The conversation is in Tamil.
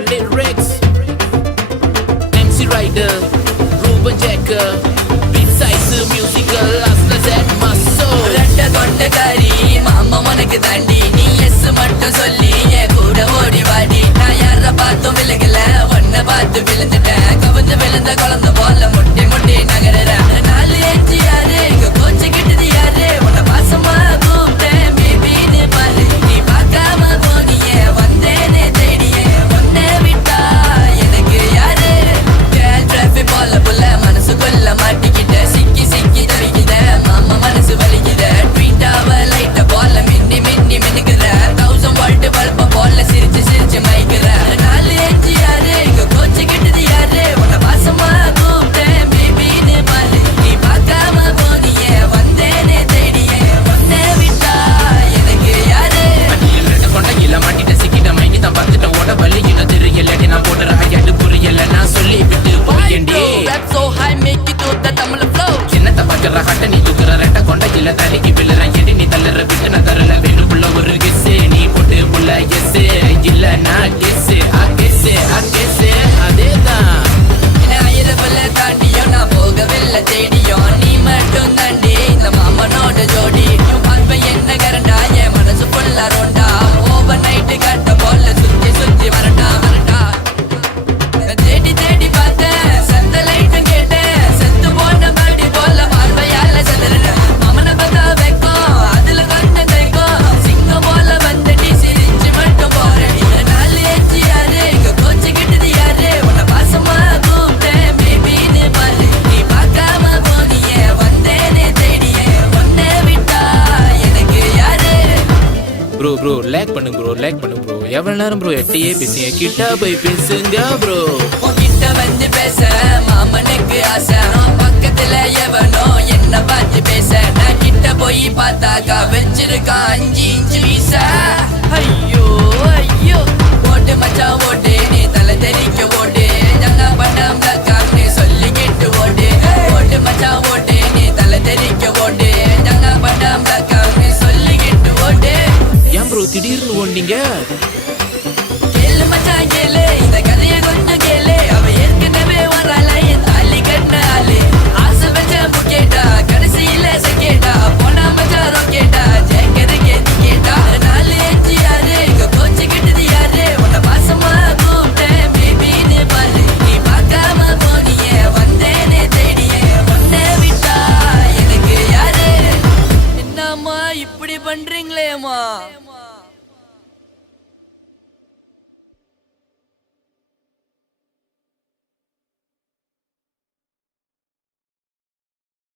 lyrics. MC Rider, Ruben Jacker, beat size musical, Asla Z Maso. ரெட்ட கொண்டகாரி மாமா உனக்கு தாண்டி நீ எஸ் மட்டும் சொல்லி என் கூட ஓடி வாடி நான் யார பார்த்தும் விலகல ஒன்ன பார்த்து விழுந்துட்டேன் கவிழ்ந்து விழுந்த குழந்தை போல முட்டி முட்டி நகரறேன் நாலு ஏச்சி யாரு இங்க கோச்சு கிட்டது யாரு உன்னை பாசமா கூப்பிட்டேன் பேபின்னு பாரு நீ பார்க்காம போனியே வந்தேனே தேடியே ஒன்ன விட்டா எனக்கு யாரு டிராபிக் போல புள்ள மனசுக்குள்ள மாட்டிக்கிட்ட சிக்கி சிக்கி தவிக்கித மாமா மனசு வலிக்குத ட்வீட்டாவ லைட்ட போல மின்னி மின்னி மின்னுக்குற 1000 வால்ட் பல்ப போல சிரிச்சு சிரிச்சு மைக்குற நாலு ஏச்சி யாரு இங்க கோச்சு கிட்டது யாரு உன்னை பாசமா கூப்பிட்டேன் பேபின்னு பாரு நீ பார்க்காம போனியே வந்தேனே தேடியே ஒன்ன விட்டா எனக்கு யாரு அடியில் ரெண்டு கொண்டையில மாட்டிட்ட சிக்கிட்ட மைக்கி தான் பார்த்துட்டேன் ஓட வலிக்கிட்ட தெரியலடி நான் போடுற ஐயாட்டு புரியல நான் சொல்லி விட்டு போயண்டி Rap so high make you do the Tamil flow என்னத்த பார்க்கற ஹட்ட நீ தூக்குற ரெட்ட கொண்டையில தறிக்கி விழுற எடி நீ தள்ளுற விட்டு நான் தரல வேணுக்குள்ள ஒரு கிஸ்ஸு நீ போட்டு புள்ள எஸ் இல்ல நான் கெஸ்ஸு அதேதான் ஆயிரவல்ல தாண்டியும் நான் போகவில்லை தேடியும் நீ மட்டும் தாண்டி இந்த மாமனோட ஜோடி பார்ப்ப என்ன கரண்டா என் மனசு ஃபுல்லா ரோண்டா ஓவர் நைட்டு கட்ட போல சுத்தி சுத்தி வரட்டா தேடி தேடி பார்த்தேன் சந்த லைட்டும் கேட்டேன் செத்து போன பாடி போல பார்வையால செதறேன் மாமனை பார்த்தா வைக்கும் அதுல கொஞ்சம் தைக்கும் சிங்கம் போல வந்துட்டி சிரிச்சு மட்டும் போறேன் நாலு ஏச்சி யாரு இங்க கோச்சு கிட்டது யாரு உன்னை பாசமா கூப்பிட்டேன் பேபின்னு பாரு நீ பார்க்காம போனியே வந்தேனே தேடியே ஒன்ன விட்டா எனக்கு யாரு ப்ரோ லேக் பண்ணு ப்ரோ எவ்வளவு நேரம் ப்ரோ எட்டையே பேசுங்க கிட்ட போய் பேசுங்க ப்ரோ உன்கிட்ட வந்து பேச மாமனுக்கு ஆசை பக்கத்துல எவனோ என்ன பார்த்து பேச நான் கிட்ட போய் பார்த்தாக்கா வச்சிருக்கான் 5 இன்ச்சு வீச ஐயோ ஐயோ ஓட்டு மச்சான் ஓட்டு நீ தலை தெரிக்க ஓட்டு